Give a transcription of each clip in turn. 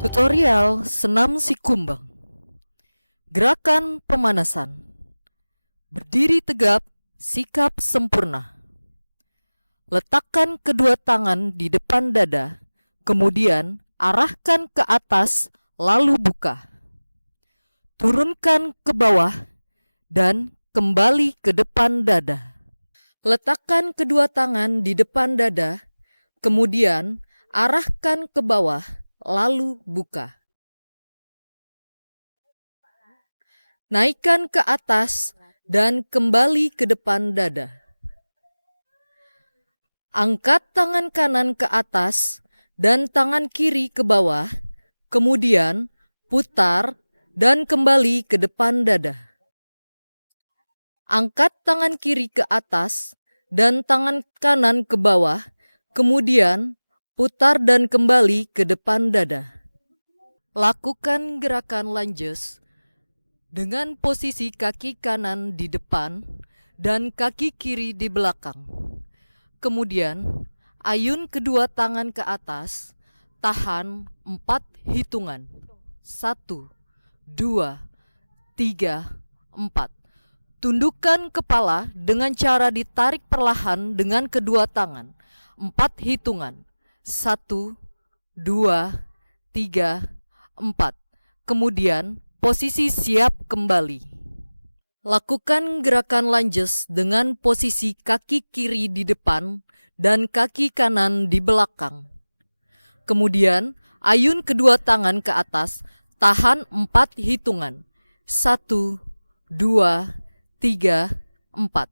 Tutorial senam si kumbang. Gerakan pemanasan. Berdiri tegap, sikap sempurna. Letakkan kedua tangan di depan dada, kemudian arahkan ke atas, lalu buka. Turunkan ke bawah dan kembali ke depan dada. Letakkan kedua tangan di depan dada, kemudian arahkan ke bawah, lalu buka. Naikkan ke atas dan kembali ke depan dada. Angkat tangan kanan ke atas dan tangan kiri ke bawah, kemudian putar dan kembali ke depan dada. Angkat tangan kiri ke atas dan tangan kanan ke bawah, kemudian putar dan kembali ke depan dada. Lakukan gerakan lunges dengan posisi kaki kanan di depan dan kaki kiri di belakang. Kemudian, ayun kedua tangan ke atas, tahan 4 hitungan. 1, 2, 3, 4. Tundukkan kepala dengan cara ditarik perlahan dengan kedua tangan. 4 hitungan. 1, 2, 3, 4. Kemudian, posisi siap kembali. Lakukan gerakan lunges dengan posisi kaki kiri di depan dan kaki kanan di belakang. Kemudian, ayun kedua tangan ke atas, tahan 4 hitungan. 1, 2, 3, 4.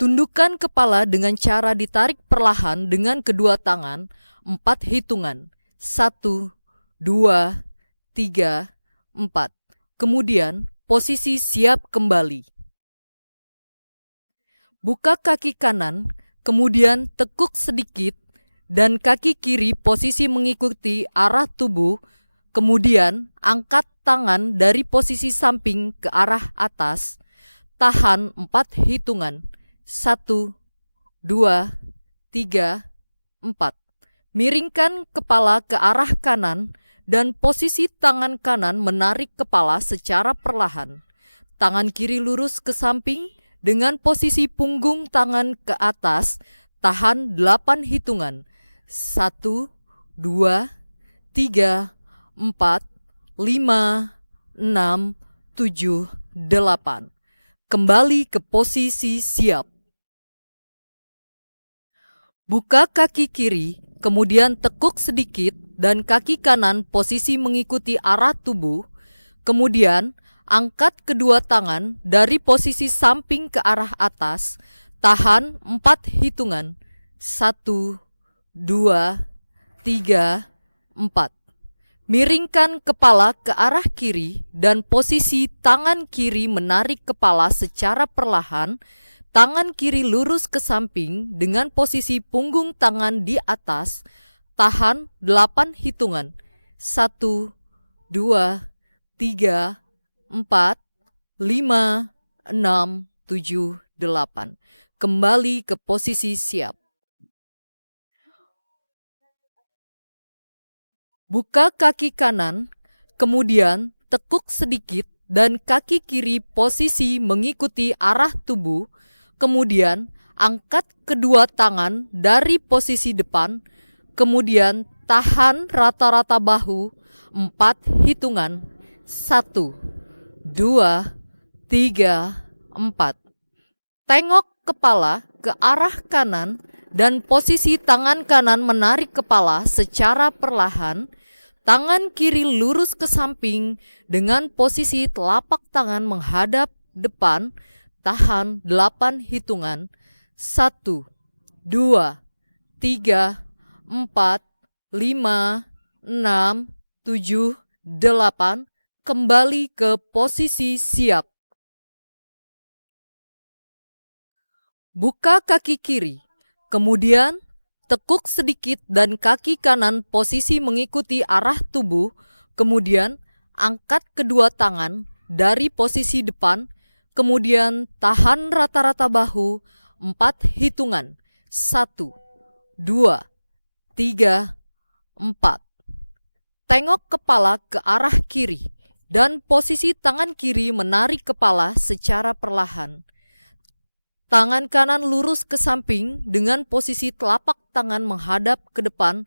Tundukkan kepala dengan cara ditarik perlahan dengan kedua tangan, 4 hitungan. 1, 2, 3, 4. Kemudian, posisi siap kembali. Buka kaki kanan, kemudian tekuk sedikit, dan kaki kiri posisi mengikuti arah tubuh, kemudian angkat tangan dari posisi samping ke arah atas, tahan 4 hitungan. 1, 2, 3, 4. Miringkan kepala ke arah kanan, dan posisi tangan kanan menarik kepala secara perlahan. Tangan kiri lurus ke samping dengan posisi punggung tangan ke atas, tahan 8 hitungan. 1, 2, 3, 4, 5, 6, 7, 8. Kembali ke posisi siap. Buka kaki kiri, kemudian tekuk sedikit dan kaki kanan posisi mengikuti arah tubuh, kemudian angkat kedua tangan dari posisi samping ke arah atas, tahan 4 hitungan. 1, 2, 3, 4. Miringkan kepala ke arah kiri dan posisi tangan kiri menarik kepala secara perlahan. Tangan kiri lurus ke samping dengan posisi punggung tangan di atas, tahan 8 hitungan. 1, 2, 3, 4, 5, 6, 7, 8. Kembali ke posisi siap. Buka kaki kanan, kemudian tekuk sedikit dan kaki kiri posisi mengikuti arah tubuh, kemudian angkat kedua tangan dari posisi depan, kemudian tahan rata-rata bahu 4 hitungan. 1, 2, 3, 4. Tengok kepala ke arah kanan dan posisi tangan kanan menarik kepala secara perlahan. Tangan kiri lurus ke samping dengan posisi telapak tangan menghadap depan, tahan 8 hitungan. 1, 2, 3, 4, 5, 6, 7, 8. Kembali ke posisi siap. Buka kaki kiri, kemudian tekuk sedikit dan kaki kanan posisi mengikuti arah tubuh, kemudian angkat kedua tangan dari posisi depan, kemudian tahan rata-rata bahu 4 hitungan. 1, 2, 3, 4. Tengok kepala ke arah kiri dan posisi tangan kiri menarik kepala secara perlahan. Tangan kanan lurus ke samping dengan posisi telapak tangan menghadap ke depan.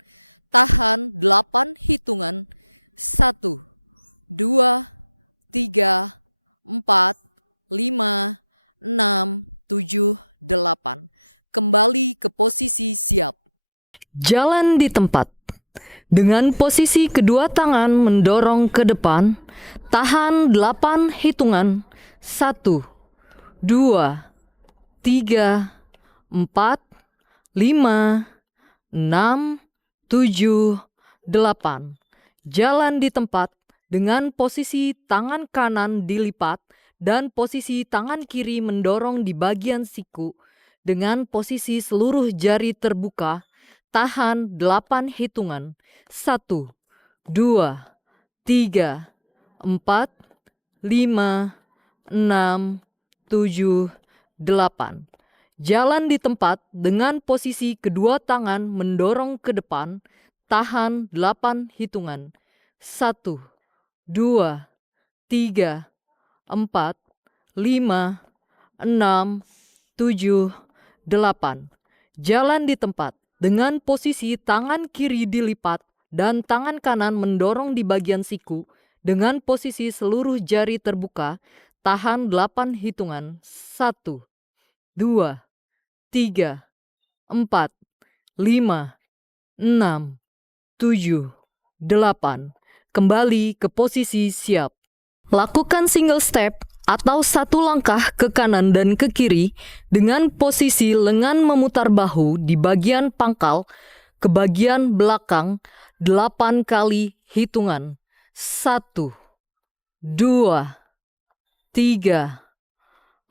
Tahan 8 hitungan. 1, 2, 3, 4, 5, 6, 7, 8. Kembali ke posisi siap. Jalan di tempat. Dengan posisi kedua tangan mendorong ke depan, tahan 8 hitungan. 1, 2, 3, 4, 5, 6, 7, 8. Jalan di tempat dengan posisi tangan kanan dilipat dan posisi tangan kiri mendorong di bagian siku dengan posisi seluruh jari terbuka. Tahan 8 hitungan. 1, 2, 3, 4, 5, 6, 7, 8. Jalan di tempat dengan posisi kedua tangan mendorong ke depan. Tahan 8 hitungan. 1, 2, 3, 4, 5, 6, 7, 8. Jalan di tempat dengan posisi tangan kiri dilipat dan tangan kanan mendorong di bagian siku dengan posisi seluruh jari terbuka. Tahan 8 hitungan. 1, 2, 3, 4, 5, 6, 7, 8. Kembali ke posisi siap. Lakukan single step atau satu langkah ke kanan dan ke kiri dengan posisi lengan memutar bahu di bagian pangkal ke bagian belakang 8 kali hitungan. 1, 2, 3,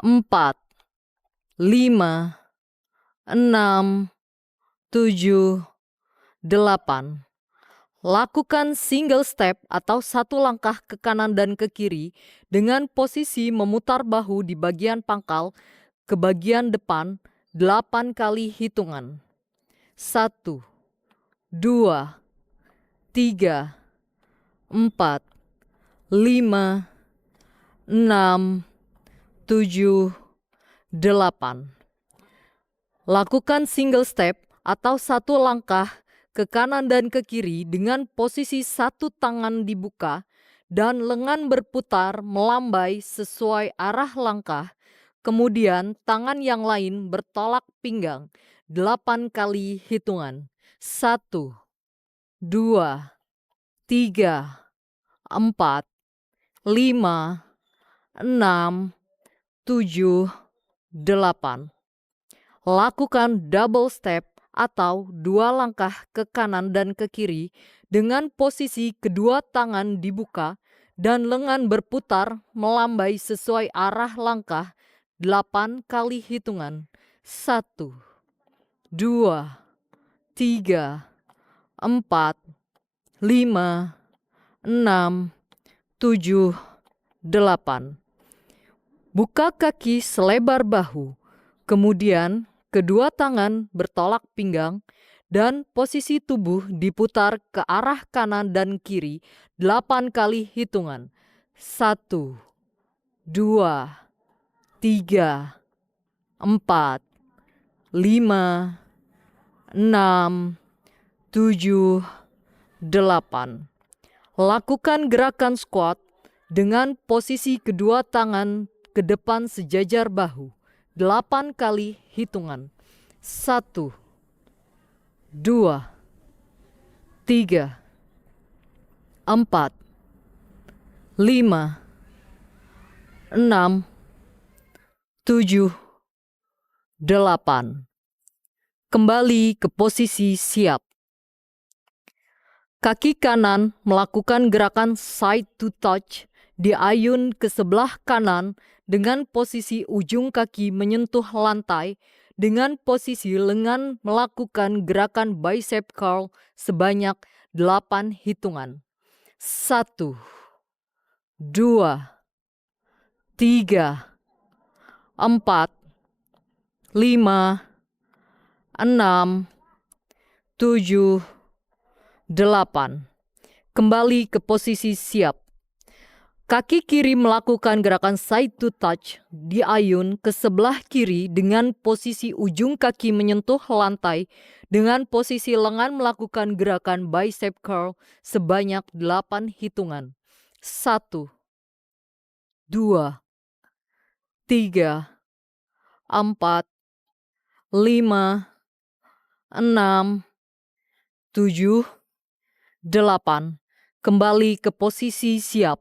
4, 5, 6, 7, 8. Lakukan single step atau satu langkah ke kanan dan ke kiri dengan posisi memutar bahu di bagian pangkal ke bagian depan 8 kali hitungan. 1, 2, 3, 4, 5, 6, 7, 8. Lakukan single step atau satu langkah ke kanan dan ke kiri dengan posisi satu tangan dibuka dan lengan berputar melambai sesuai arah langkah. Kemudian tangan yang lain bertolak pinggang 8 kali hitungan. 1, 2, 3, 4, 5, 6, 7, 8. Lakukan double step atau dua langkah ke kanan dan ke kiri dengan posisi kedua tangan dibuka dan lengan berputar melambai sesuai arah langkah 8 kali hitungan. 1, 2, 3, 4, 5, 6, 7, 8. Buka kaki selebar bahu, kemudian kedua tangan bertolak pinggang dan posisi tubuh diputar ke arah kanan dan kiri 8 kali hitungan. 1, 2, 3, 4, 5, 6, 7, 8. Lakukan gerakan squat dengan posisi kedua tangan ke depan sejajar bahu 8 kali hitungan. 1, 2, 3, 4, 5, 6, 7, 8. Kembali ke posisi siap. Kaki kanan melakukan gerakan side to touch, diayun ke sebelah kanan dengan posisi ujung kaki menyentuh lantai, dengan posisi lengan melakukan gerakan bicep curl sebanyak 8 hitungan. 1, 2, 3, 4, 5, 6, 7, 8. Kembali ke posisi siap. Kaki kiri melakukan gerakan side to touch diayun ke sebelah kiri dengan posisi ujung kaki menyentuh lantai dengan posisi lengan melakukan gerakan bicep curl sebanyak 8 hitungan. 1, 2, 3, 4, 5, 6, 7, 8. Kembali ke posisi siap.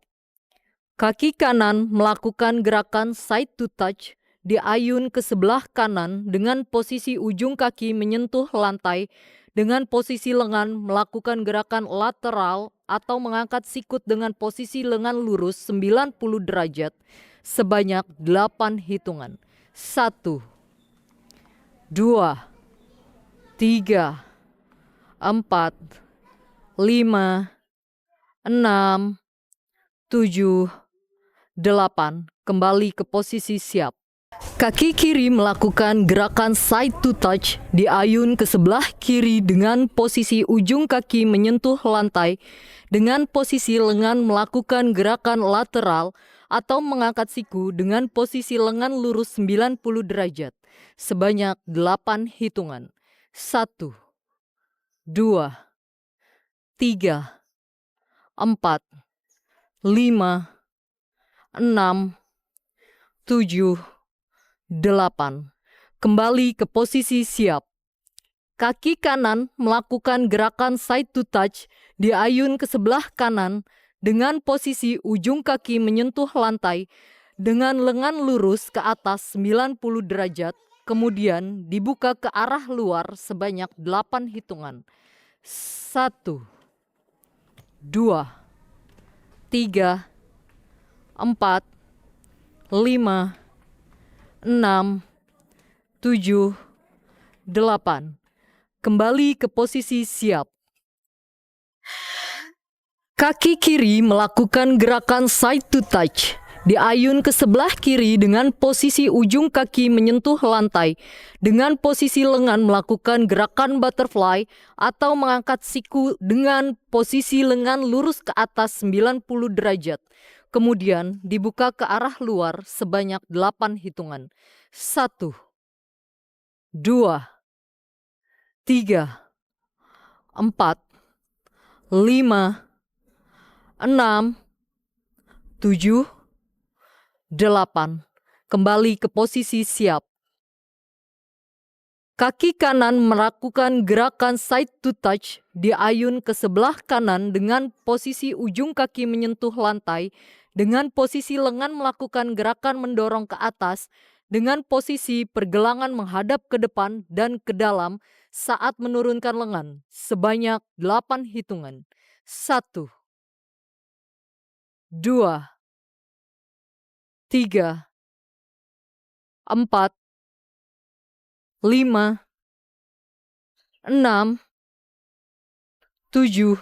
Kaki kanan melakukan gerakan side to touch diayun ke sebelah kanan dengan posisi ujung kaki menyentuh lantai dengan posisi lengan melakukan gerakan lateral atau mengangkat sikut dengan posisi lengan lurus 90 derajat sebanyak 8 hitungan. 1, 2, 3, 4, 5, 6, 7, 8. Kembali ke posisi siap. Kaki kiri melakukan gerakan side to touch diayun ke sebelah kiri dengan posisi ujung kaki menyentuh lantai dengan posisi lengan melakukan gerakan lateral atau mengangkat siku dengan posisi lengan lurus 90 derajat sebanyak 8 hitungan. 1, 2, 3, 4, 5, 6, 7, 8. Kembali ke posisi siap. Kaki kanan melakukan gerakan side to touch diayun ke sebelah kanan dengan posisi ujung kaki menyentuh lantai dengan lengan lurus ke atas 90 derajat, kemudian dibuka ke arah luar sebanyak 8 hitungan. 1, 2, 3, 4, 5, 6, 7, 8. Kembali ke posisi siap. Kaki kiri melakukan gerakan side to touch diayun ke sebelah kiri dengan posisi ujung kaki menyentuh lantai dengan posisi lengan melakukan gerakan butterfly atau mengangkat siku dengan posisi lengan lurus ke atas 90 derajat. Kemudian dibuka ke arah luar sebanyak 8 hitungan. 1, 2, 3, 4, 5, 6, 7, 8. Kembali ke posisi siap. Kaki kanan melakukan gerakan side to touch diayun ke sebelah kanan dengan posisi ujung kaki menyentuh lantai dengan posisi lengan melakukan gerakan mendorong ke atas dengan posisi pergelangan menghadap ke depan dan ke dalam saat menurunkan lengan sebanyak 8 hitungan. 1, 2, 3, 4, 5, 6, 7,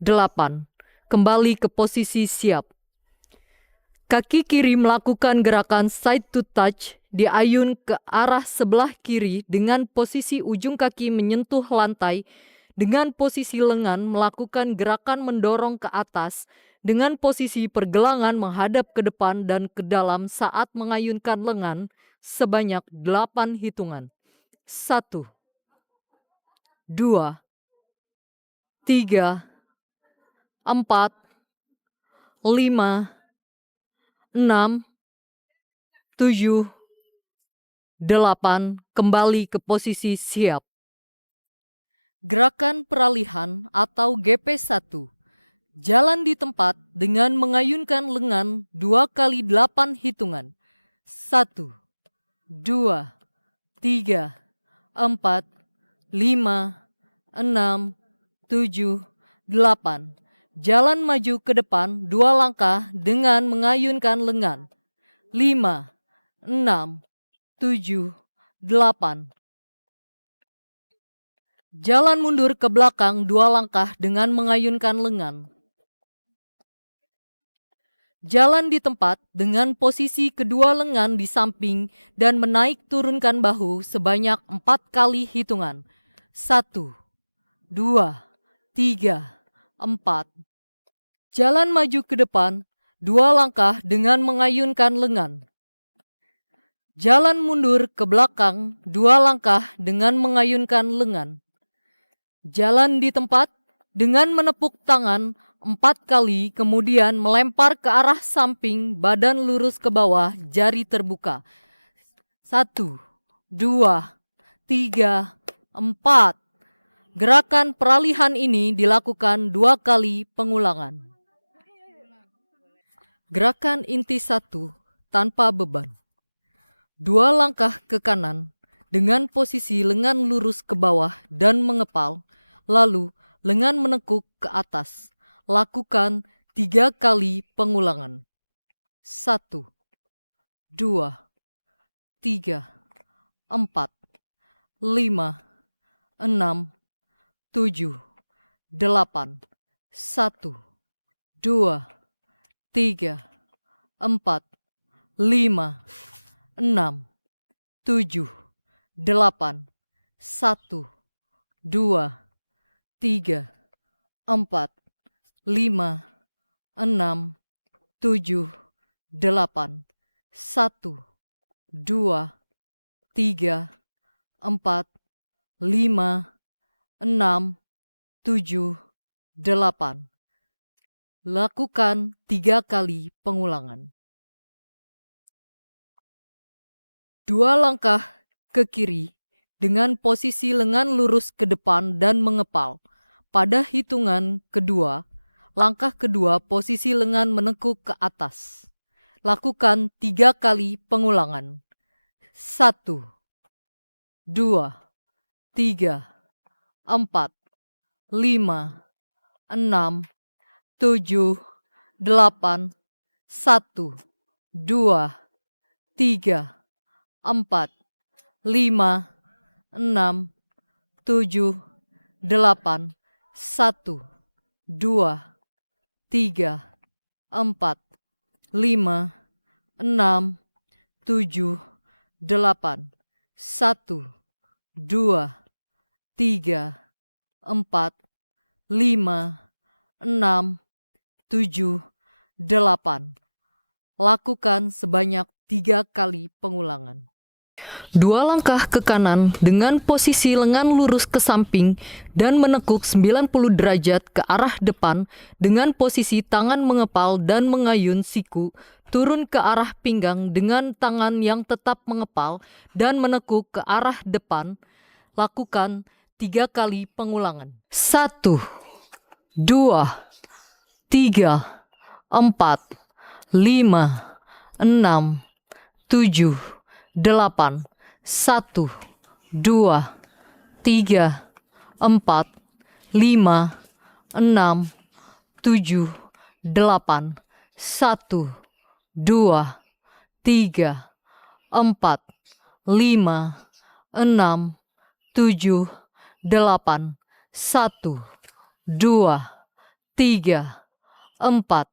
8. Kembali ke posisi siap. Kaki kiri melakukan gerakan side to touch diayun ke arah sebelah kiri dengan posisi ujung kaki menyentuh lantai dengan posisi lengan melakukan gerakan mendorong ke atas dengan posisi pergelangan menghadap ke depan dan ke dalam saat mengayunkan lengan sebanyak 8 hitungan. 1, 2, 3, 4, 5, 6, 7, 8. Kembali ke posisi siap. Gerakan peralihan atau GP1. Jalan di tempat dengan mengayunkan lengan 2 kali 8 hitungan. 1, 2, 3, 4, 5, 6, 7, 8. Jalan maju ke depan 2 langkah dengan mengayunkan lengan. 5, 6, 7, 8. Jalan mundur ke belakang 2 langkah dengan mengayunkan lengan. Jalan di tempat dengan posisi kedua lengan di samping dan menaik turunkan bahu sebanyak 4 kali hitungan. 1, 2, 3, 4. Jalan maju ke depan 2 langkah dengan mengayunkan lengan. Jalan mundur ke belakang 2 langkah dengan mengayunkan lengan. Jalan di tempat dengan menepuk tangan 4 kali, kemudian melempar ke arah samping, badan lurus ke bawah, jari terbuka. 1, 2, 3, 4. Gerakan peralihan ini dilakukan 2 kali pengulangan. Gerakan inti 1 tanpa beban. 2 langkah ke kanan dengan posisi lengan lurus ke bawah dan mengepal, lalu lengan menekuk ke atas. Lakukan 3 kali pengulangan. 1, 2, 3, 4, 5, 6, 7, 8, 1, 2, 3, 4, 5, 6, 7, 8, 1, 2, 3, 4, 5, 6, 7, 8, 1, 2, 3, 4, 5, 6, 7, 8. Lakukan 3 kali pengulangan. 2 langkah ke kiri dengan posisi lengan lurus ke depan dan mengepal. Pada hitungan kedua, langkah kedua posisi lengan menekuk ke atas. Lakukan 3 kali pengulangan. 1, 2, 3, 4, 5, 6, 7, 8, 1, 2, 3, 4, 5, 6, 7, 8, 1, 2, 3, 4, 5, 6, 7, 8, 1, 2, 3, 4, 5, 6, 7, 8. Lakukan sebanyak 3 kali pengulangan. 2 langkah ke kanan dengan posisi lengan lurus ke samping dan menekuk 90 derajat ke arah depan dengan posisi tangan mengepal dan mengayun siku turun ke arah pinggang dengan tangan yang tetap mengepal dan menekuk ke arah depan. Lakukan 3 kali pengulangan. 1, 2, 3, 4, 5, 6, 7, 8, 1, 2, 3, 4, 5, 6, 7, 8, 1, 2, 3, 4, 5, 6, 7, 8, 1, 2, 3, 4,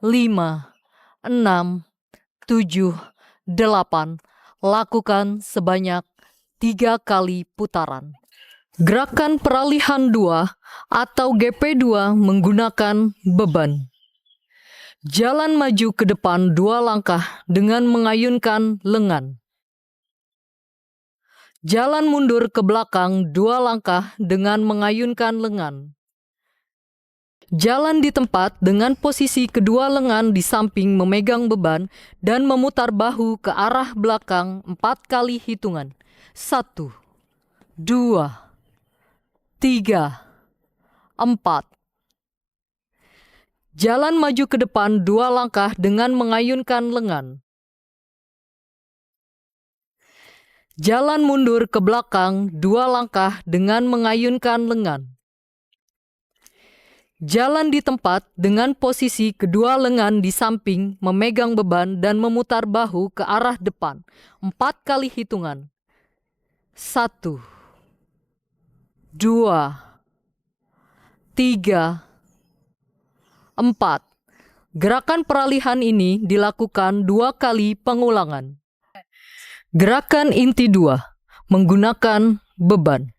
5, 6, 7, 8. Lakukan sebanyak 3 kali putaran. Gerakan peralihan 2 atau GP2 menggunakan beban. Jalan maju ke depan 2 langkah dengan mengayunkan lengan. Jalan mundur ke belakang 2 langkah dengan mengayunkan lengan. Jalan di tempat dengan posisi kedua lengan di samping memegang beban dan memutar bahu ke arah belakang 4 kali hitungan. 1, 2, 3, 4. Jalan maju ke depan 2 langkah dengan mengayunkan lengan. Jalan mundur ke belakang 2 langkah dengan mengayunkan lengan. Jalan di tempat dengan posisi kedua lengan di samping memegang beban dan memutar bahu ke arah depan 4 kali hitungan. 1, 2, 3, 4. Gerakan peralihan ini dilakukan 2 kali pengulangan. Gerakan inti 2 menggunakan beban.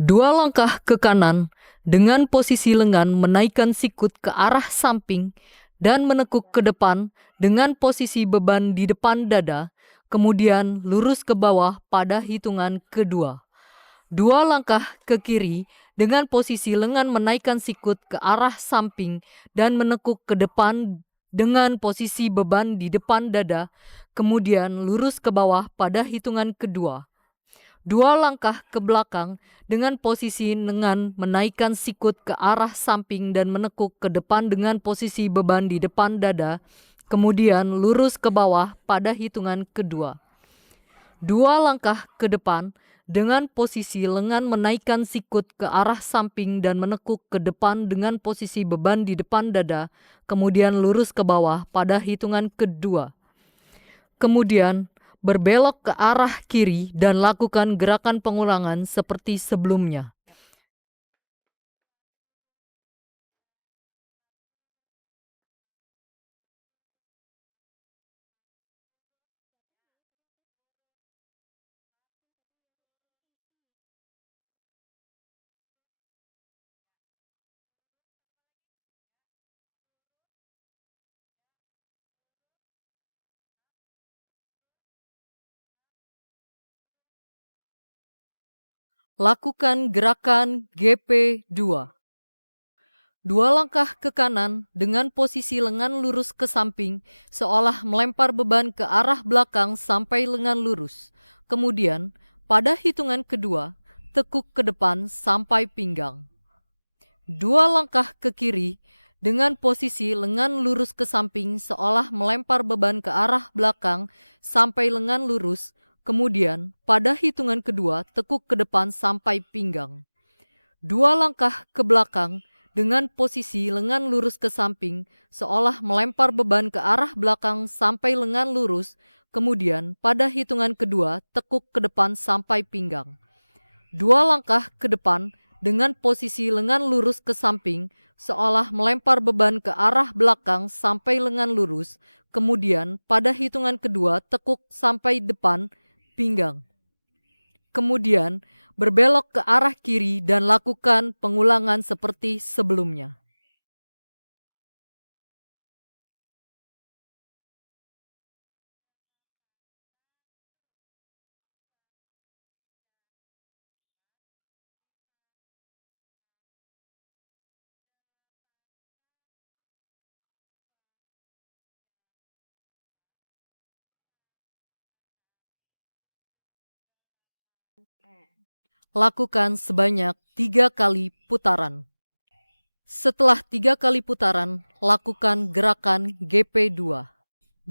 2 langkah ke kanan Dengan posisi lengan menaikkan sikut ke arah samping dan menekuk ke depan dengan posisi beban di depan dada, kemudian lurus ke bawah pada hitungan kedua. 2 langkah ke kiri dengan posisi lengan menaikkan sikut ke arah samping dan menekuk ke depan dengan posisi beban di depan dada, kemudian lurus ke bawah pada hitungan kedua. 2 langkah ke belakang dengan posisi lengan menaikkan sikut ke arah samping dan menekuk ke depan dengan posisi beban di depan dada, kemudian lurus ke bawah pada hitungan kedua. 2 langkah ke depan dengan posisi lengan menaikkan sikut ke arah samping dan menekuk ke depan dengan posisi beban di depan dada, kemudian lurus ke bawah pada hitungan kedua. Kemudian berbelok ke arah kiri dan lakukan gerakan pengulangan seperti sebelumnya. Lakukan gerakan GP2. 2 langkah ke kanan dengan posisi lengan lurus ke samping, seolah melempar beban ke arah belakang sampai lengan lurus. Kemudian, pada hitungan kedua, tekuk ke depan sampai pinggang. 2 langkah ke kiri dengan posisi lengan lurus ke samping, seolah melempar beban ke arah belakang sampai lengan lurus. Kemudian, pada hitungan kedua, tekuk ke depan sampai pinggang. 2 langkah ke belakang dengan posisi lengan lurus ke samping, seolah melempar beban ke arah belakang sampai lengan lurus. Kemudian, pada hitungan kedua, tekuk ke depan sampai pinggang. 2 langkah ke depan dengan posisi lengan lurus ke samping, seolah melempar beban ke arah belakang sampai lengan lurus. Kemudian, pada hitungan kedua, tekuk sampai depan pinggang. Kemudian, berbelok ke arah kiri dan lakukan pengulangan seperti sebelumnya. Lakukan sebanyak 3 kali putaran. Setelah 3 kali putaran, lakukan gerakan GP2.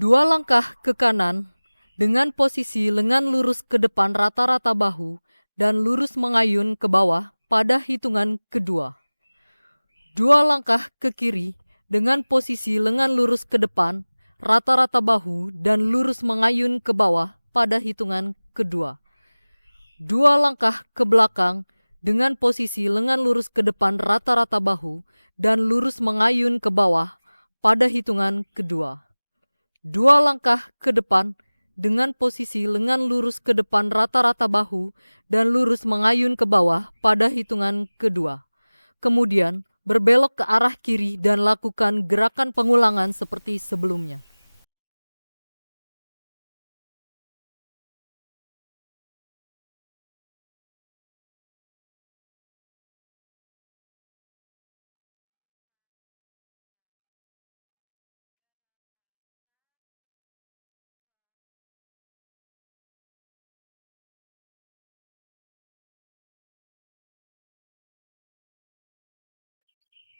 2 langkah ke kanan dengan posisi lengan lurus ke depan rata-rata bahu dan lurus mengayun ke bawah pada hitungan kedua. 2 langkah ke kiri dengan posisi lengan lurus ke depan rata-rata bahu dan lurus mengayun ke bawah pada hitungan kedua. 2 langkah ke belakang dengan posisi lengan lurus ke depan rata-rata bahu dan lurus mengayun ke bawah pada hitungan kedua. 2 langkah ke depan dengan posisi lengan lurus ke depan rata-rata bahu dan lurus mengayun ke bawah pada hitungan kedua. Kemudian berbelok ke arah kiri dan lakukan gerakan pengulangan seperti sebelumnya.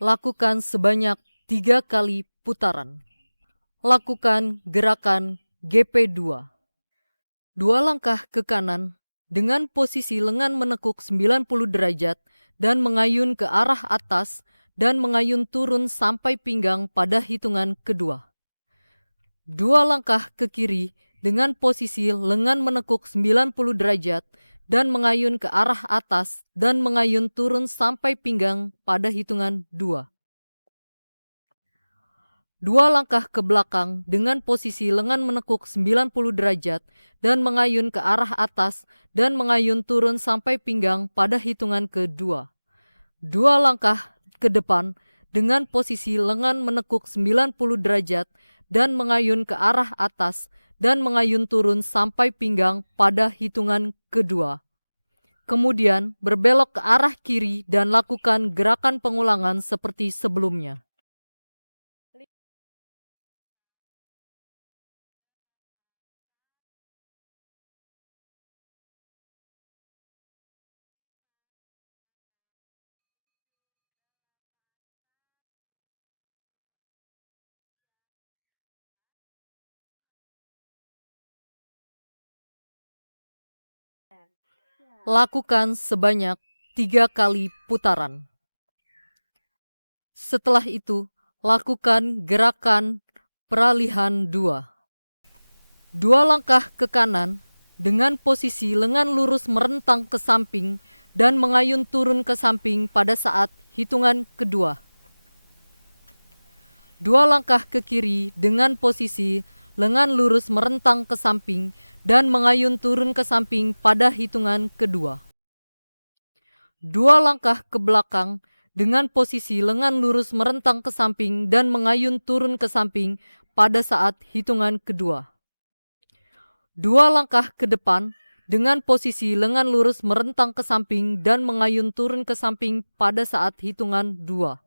Lakukan sebanyak 3 kali putaran. Lakukan gerakan GP2. 2 langkah ke kanan dengan posisi lengan menekuk 90 derajat dan mengayun ke arah atas dan mengayun turun sampai pinggang pada hitungan kedua. 2 langkah ke kiri dengan posisi lengan menekuk 90 derajat dan mengayun ke arah atas dan mengayun turun sampai pinggang pada hitungan 2. 2 langkah ke belakang dengan posisi lengan menekuk 90 derajat dan mengayun ke arah atas dan mengayun turun sampai pinggang pada hitungan kedua. 2 langkah ke depan dengan posisi lengan menekuk 90 derajat dan mengayun ke arah atas dan mengayun turun sampai pinggang pada hitungan kedua. Kemudian berbelok ke arah kiri dan lakukan gerakan pengulangan seperti sebelumnya. Lakukan sebanyak 3 kali putaran. Setelah itu, lakukan gerakan peralihan 2. 2 langkah ke kanan dengan posisi lengan lurus merentang ke samping dan mengayun turun ke samping pada saat hitungan kedua. 2 langkah ke kiri dengan posisi lengan lurus merentang ke samping dan mengayun turun ke samping pada hitungan kedua. 2 langkah ke belakang dengan posisi lengan lurus merentang ke samping dan mengayun turun ke samping pada saat hitungan kedua. 2 langkah ke depan dengan posisi lengan lurus merentang ke samping dan mengayun turun ke samping pada saat hitungan 2.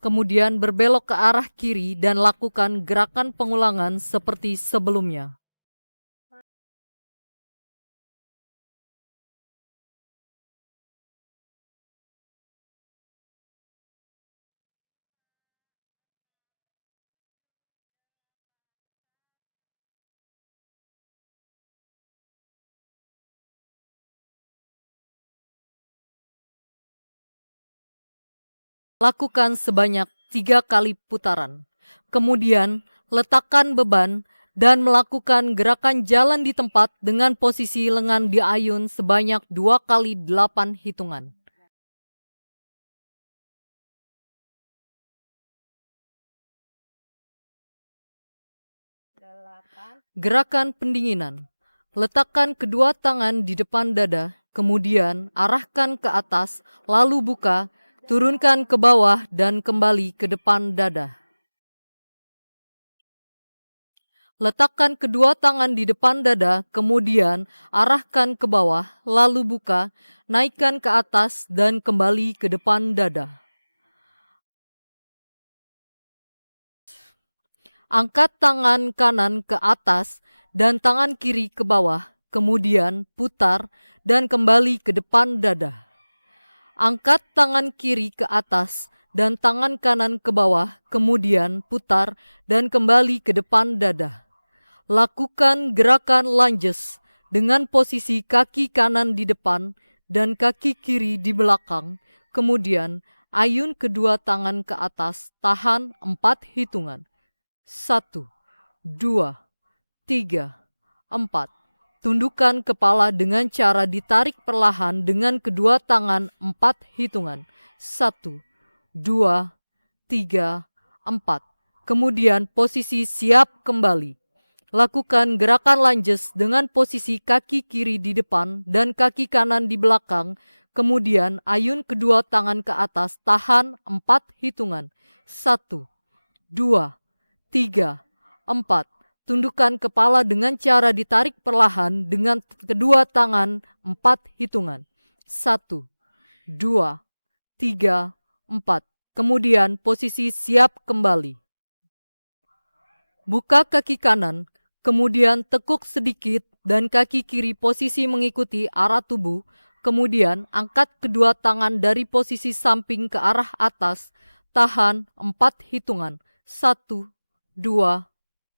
Kemudian berbelok ke arah kiri dan lakukan gerakan pengulangan seperti sebelumnya. Lakukan sebanyak 3 kali putaran. Kemudian letakkan beban dan melakukan gerakan jalan di tempat dengan posisi lengan diayun sebanyak 2 kali 8 hitungan. Gerakan pendinginan. Letakkan kedua tangan di depan dada, kemudian arahkan ke atas, lalu buka, turunkan ke bawah dan kembali ke depan dada. Letakkan kedua tangan di depan dada, kemudian arahkan ke bawah, lalu buka, naikkan ke atas dan kembali ke depan dada. Angkat tangan kanan ke atas dan tangan kiri ke bawah, kemudian putar dan kembali ke depan dada. Angkat tangan kiri ke atas dan tangan kanan ke bawah, kemudian putar dan kembali ke depan dada. Lakukan gerakan lunges dengan posisi kaki kanan di depan dan kaki kiri di belakang, kemudian ayun kedua tangan ke atas, tahan 4 hitungan. 1, 2, 3, 4. Tundukkan kepala dengan cara ditarik perlahan dengan kedua tangan 4 hitungan. 1, 2, 3, 4. Kemudian posisi siap kembali. Lakukan gerakan lunges dengan posisi kaki kiri di depan dan kaki kanan di belakang. Kemudian ayun kedua tangan ke atas, tahan 4 hitungan. 1, 2, 3, 4. Tundukkan kepala dengan cara ditarik perlahan dengan kedua tangan 4 hitungan. 1, 2, 3, 4. Kemudian posisi siap kembali. Buka kaki kanan, kemudian tekuk sedikit dan kaki kiri posisi mengikuti arah tubuh. Kemudian angkat kedua tangan dari posisi samping ke arah atas. Tahan 4 hitungan. 1, 2,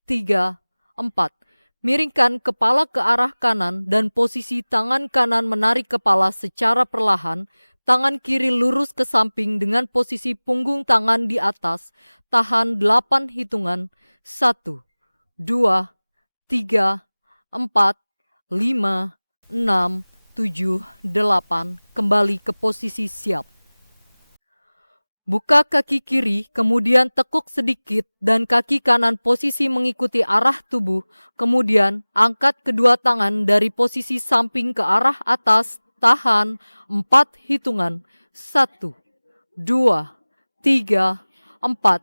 3, 4. Miringkan kepala ke arah kanan dan posisi tangan kanan menarik kepala secara perlahan. Tangan kiri lurus ke samping dengan posisi punggung tangan di atas. Tahan 8 hitungan. 1, 2, 3, 4, 5, 6, 7, 8. Kembali ke posisi siap. Buka kaki kiri, kemudian tekuk sedikit dan kaki kanan posisi mengikuti arah tubuh. Kemudian angkat kedua tangan dari posisi samping ke arah atas. Tahan 4 hitungan. 1, 2, 3, 4.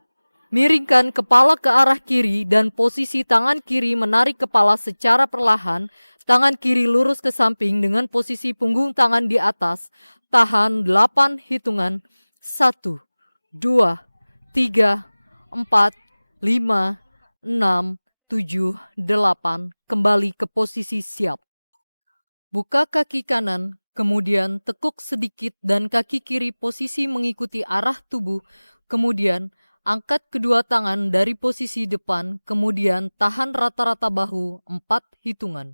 Miringkan kepala ke arah kiri dan posisi tangan kiri menarik kepala secara perlahan. Tangan kiri lurus ke samping dengan posisi punggung tangan di atas. Tahan 8 hitungan. 1, 2, 3, 4, 5, 6, 7, 8. Kembali ke posisi siap. Buka kaki kanan, kemudian tekuk sedikit dan kaki kiri posisi mengikuti arah tubuh. Kemudian angkat kedua tangan dari posisi depan, kemudian tahan rata-rata bahu 4 hitungan.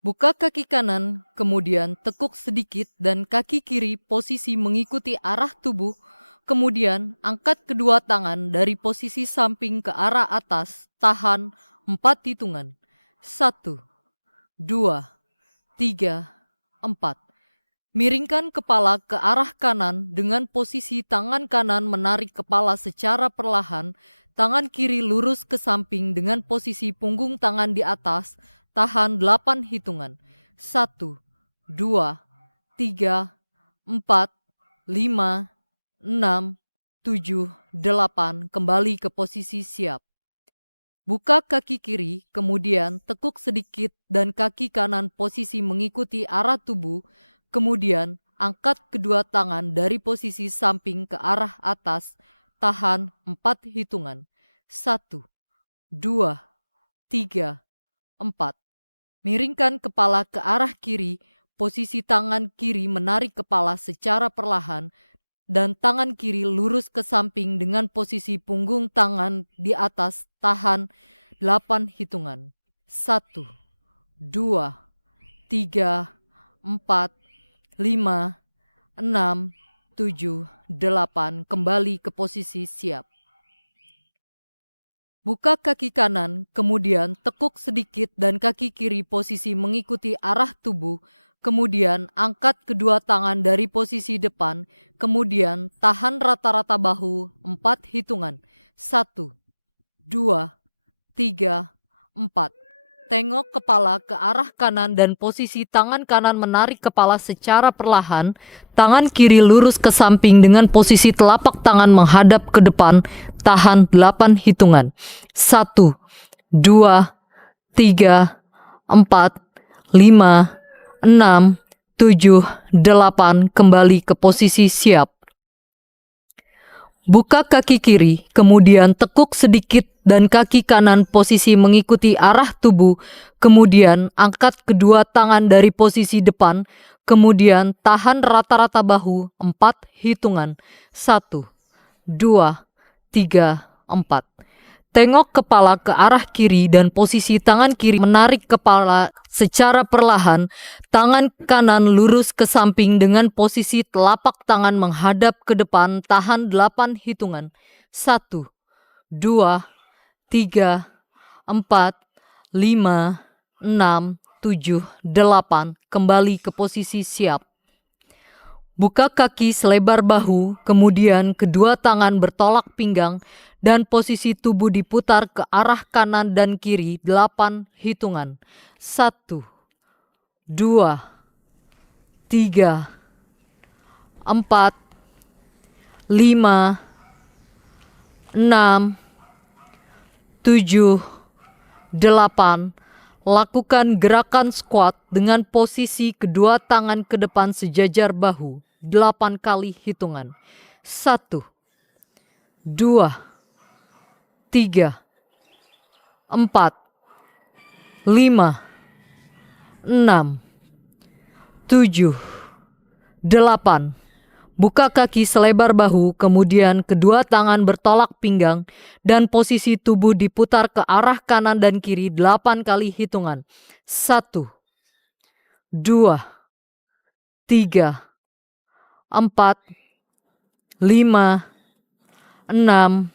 Buka kaki kanan, kemudian tekuk sedikit dan kaki kiri posisi mengikuti arah tubuh. Kemudian angkat kedua tangan dari posisi samping ke arah atas, tahan 4 hitungan. 1, 2, 3, 4. Miringkan kepala ke arah kanan dengan posisi tangan kanan menarik kepala secara perlahan. Tangan kiri lurus ke samping dengan posisi punggung tangan di atas. Tahan 8 hitungan. 1, 2, 3, 4, 5, 6, 7, 8. Kembali ke posisi siap. Buka kaki kiri, kemudian tekuk sedikit dan kaki kanan posisi mengikuti arah tubuh. Kemudian angkat kedua tangan dari posisi samping ke arah atas. Tahan 4 hitungan. 1, 2, 3, 4. Miringkan kepala ke arah kiri. Posisi tangan kiri menarik kepala secara perlahan. Dan tangan kiri lurus ke samping dengan posisi punggung tangan di atas. Tahan 8 hitungan. 1, 2, 3, 4, 5, 6, 7, 8. Kembali ke posisi siap. Buka kaki kanan, kemudian tekuk sedikit dan kaki kiri posisi mengikuti arah tubuh. Kemudian angkat kedua tangan dari posisi depan, kemudian tahan rata-rata bahu 4 hitungan. 1, 2, 3, 4. Tengok kepala ke arah kanan dan posisi tangan kanan menarik kepala secara perlahan. Tangan kiri lurus ke samping dengan posisi telapak tangan menghadap ke depan. Tahan 8 hitungan. 1, 2, 3, 4, 5, 6, 7, 8. Kembali ke posisi siap. Buka kaki kiri, kemudian tekuk sedikit dan kaki kanan posisi mengikuti arah tubuh. Kemudian angkat kedua tangan dari posisi depan. Kemudian tahan rata-rata bahu 4 hitungan. 1, 2, 3, 4. Tengok kepala ke arah kiri dan posisi tangan kiri menarik kepala secara perlahan. Tangan kanan lurus ke samping dengan posisi telapak tangan menghadap ke depan. Tahan 8 hitungan. 1, 2, 3, 4, 5, 6, 7, 8. Kembali ke posisi siap. Buka kaki selebar bahu, kemudian kedua tangan bertolak pinggang dan posisi tubuh diputar ke arah kanan dan kiri 8 hitungan. 1, 2, 3, 4, 5, 6, 7, 8. Lakukan gerakan squat dengan posisi kedua tangan ke depan sejajar bahu 8 kali hitungan. 1, 2, 3, 4, 5, 6, 7, 8. Buka kaki selebar bahu, kemudian kedua tangan bertolak pinggang dan posisi tubuh diputar ke arah kanan dan kiri 8 kali hitungan. 1, 2, 3, 4, 5, 6,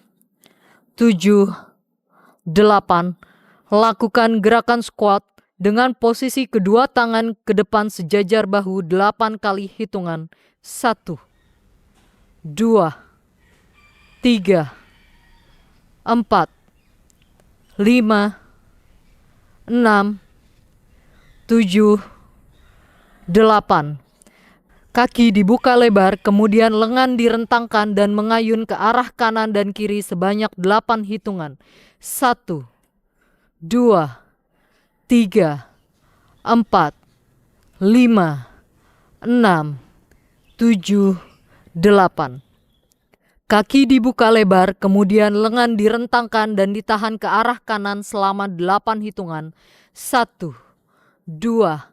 7, 8. Lakukan gerakan squat dengan posisi kedua tangan ke depan sejajar bahu 8 kali hitungan. 1, 2, 3, 4, 5, 6, 7, 8. Kaki dibuka lebar, kemudian lengan direntangkan dan mengayun ke arah kanan dan kiri sebanyak 8 hitungan. 1, 2, 3, 4, 5, 6, 7, 8. Kaki dibuka lebar, kemudian lengan direntangkan dan ditahan ke arah kanan selama 8 hitungan. 1, 2,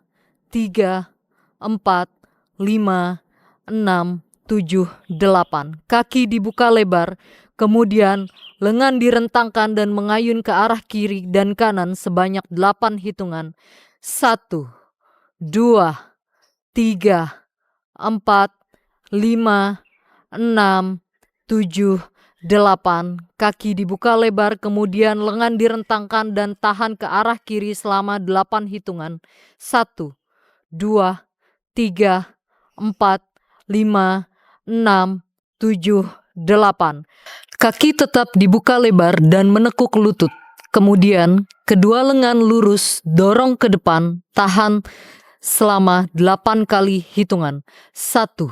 3, 4, 5, 6, 7, 8. Kaki dibuka lebar, kemudian lengan direntangkan dan mengayun ke arah kiri dan kanan sebanyak 8 hitungan. 1, 2, 3, 4, 5, 6, 7, 8. Kaki dibuka lebar, kemudian lengan direntangkan dan tahan ke arah kiri selama 8 hitungan. 1, 2, 3, 4, 5, 6, 7, 8. Kaki tetap dibuka lebar dan menekuk lutut. Kemudian kedua lengan lurus, dorong ke depan, tahan selama 8 kali hitungan. 1,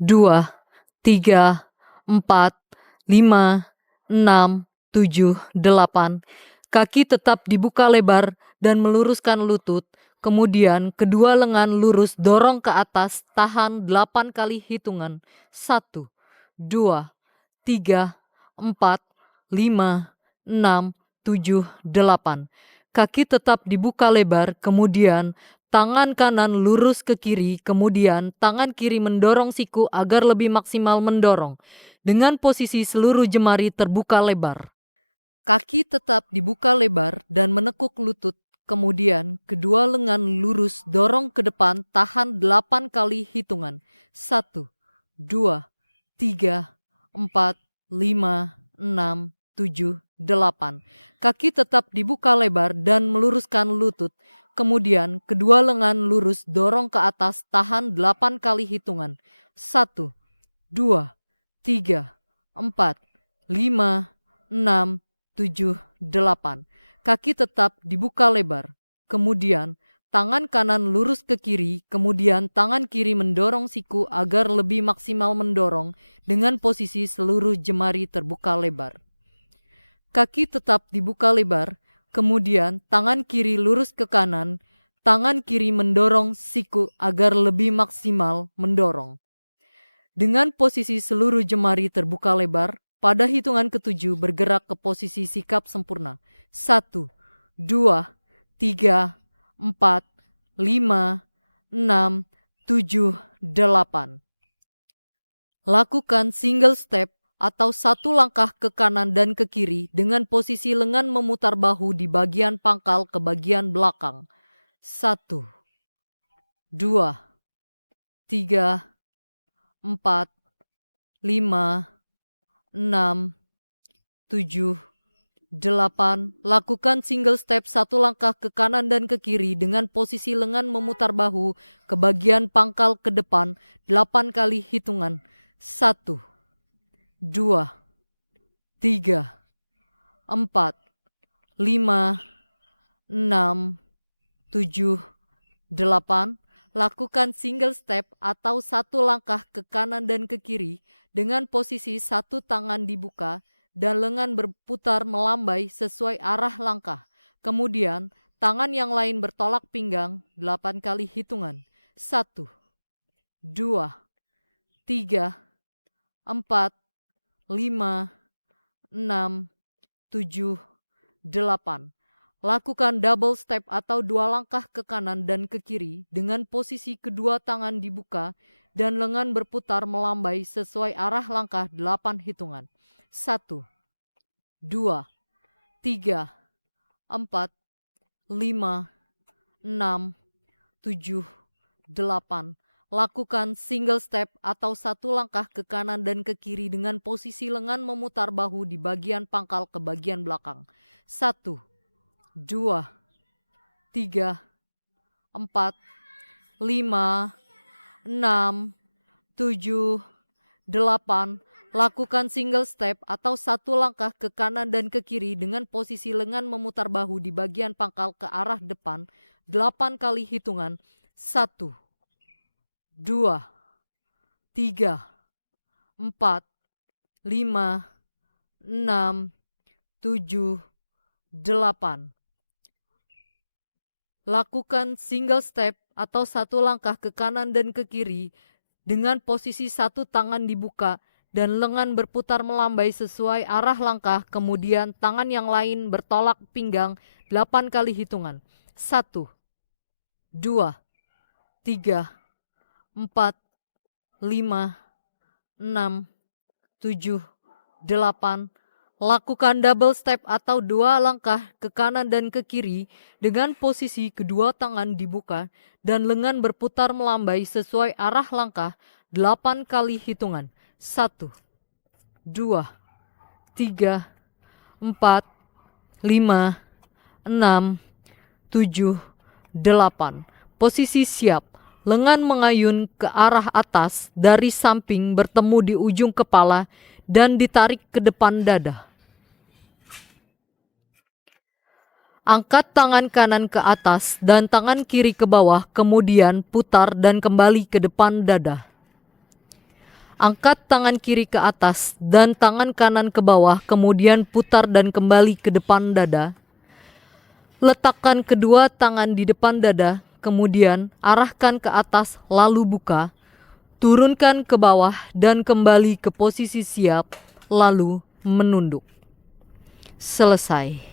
2, 3, 4, 5, 6, 7, 8. Kaki tetap dibuka lebar dan meluruskan lutut. Kemudian kedua lengan lurus, dorong ke atas, tahan 8 kali hitungan. 1, 2, 3, 4, 5, 6, 7, 8. Kaki tetap dibuka lebar, kemudian tangan kanan lurus ke kiri, kemudian tangan kiri mendorong siku agar lebih maksimal mendorong. Dengan posisi seluruh jemari terbuka lebar. Kaki tetap dibuka lebar dan menekuk lutut. Kemudian kedua lengan lurus, dorong ke depan, tahan 8 kali hitungan. 1, 2, 3, 4, 5, 6, 7, 8. Kaki tetap dibuka lebar dan meluruskan lutut. Kemudian kedua lengan lurus, dorong ke atas, tahan 8 kali hitungan. 1, 2, 3, 4, 5, 6, 7, 8. Kaki tetap dibuka lebar. Kemudian tangan kanan lurus ke kiri, kemudian tangan kiri mendorong siku agar lebih maksimal mendorong dengan posisi seluruh jemari terbuka lebar. Kaki tetap dibuka lebar, kemudian tangan kiri lurus ke kanan, tangan kiri mendorong siku agar lebih maksimal mendorong. Dengan posisi seluruh jemari terbuka lebar, pada hitungan ke-7 bergerak ke posisi sikap sempurna. 1, 2, 3, 4, 5, 6, 7, 8. Lakukan single step atau satu langkah ke kanan dan ke kiri dengan posisi lengan memutar bahu di bagian pangkal ke bagian belakang. 1, 2, 3, 4, 5, 6, 7, 8. Lakukan single step satu langkah ke kanan dan ke kiri dengan posisi lengan memutar bahu ke bagian pangkal ke depan 8 kali hitungan. 1, 2, 3, 4, 5, 6, 7, 8. Lakukan single step atau satu langkah ke kanan dan ke kiri dengan posisi satu tangan dibuka dan lengan berputar melambai sesuai arah langkah. Kemudian tangan yang lain bertolak pinggang 8 kali hitungan. 1, 2, 3, 4, 5, 6, 7, 8. Lakukan double step atau dua langkah ke kanan dan ke kiri dengan posisi kedua tangan dibuka dan lengan berputar melambai sesuai arah langkah 8 hitungan. 1, 2, 3, 4, 5, 6, 7, 8. Lakukan single step atau satu langkah ke kanan dan ke kiri dengan posisi lengan memutar bahu di bagian pangkal ke bagian belakang. 1, 2, 3, 4, 5, 6, 7, 8. Lakukan single step atau satu langkah ke kanan dan ke kiri dengan posisi lengan memutar bahu di bagian pangkal ke arah depan 8 kali hitungan. 1, 2, 3, 4, 5, 6, 7, 8. Lakukan single step atau satu langkah ke kanan dan ke kiri dengan posisi satu tangan dibuka dan lengan berputar melambai sesuai arah langkah, kemudian tangan yang lain bertolak pinggang 8 kali hitungan. 1, 2, 3, 4, 5, 6, 7, 8. Lakukan double step atau dua langkah ke kanan dan ke kiri dengan posisi kedua tangan dibuka dan lengan berputar melambai sesuai arah langkah 8 kali hitungan. 1, 2, 3, 4, 5, 6, 7, 8. Posisi siap. Lengan mengayun ke arah atas dari samping bertemu di ujung kepala dan ditarik ke depan dada. Angkat tangan kanan ke atas dan tangan kiri ke bawah, kemudian putar dan kembali ke depan dada. Angkat tangan kiri ke atas dan tangan kanan ke bawah, kemudian putar dan kembali ke depan dada. Letakkan kedua tangan di depan dada, kemudian arahkan ke atas lalu buka. Turunkan ke bawah dan kembali ke posisi siap, lalu menunduk. Selesai.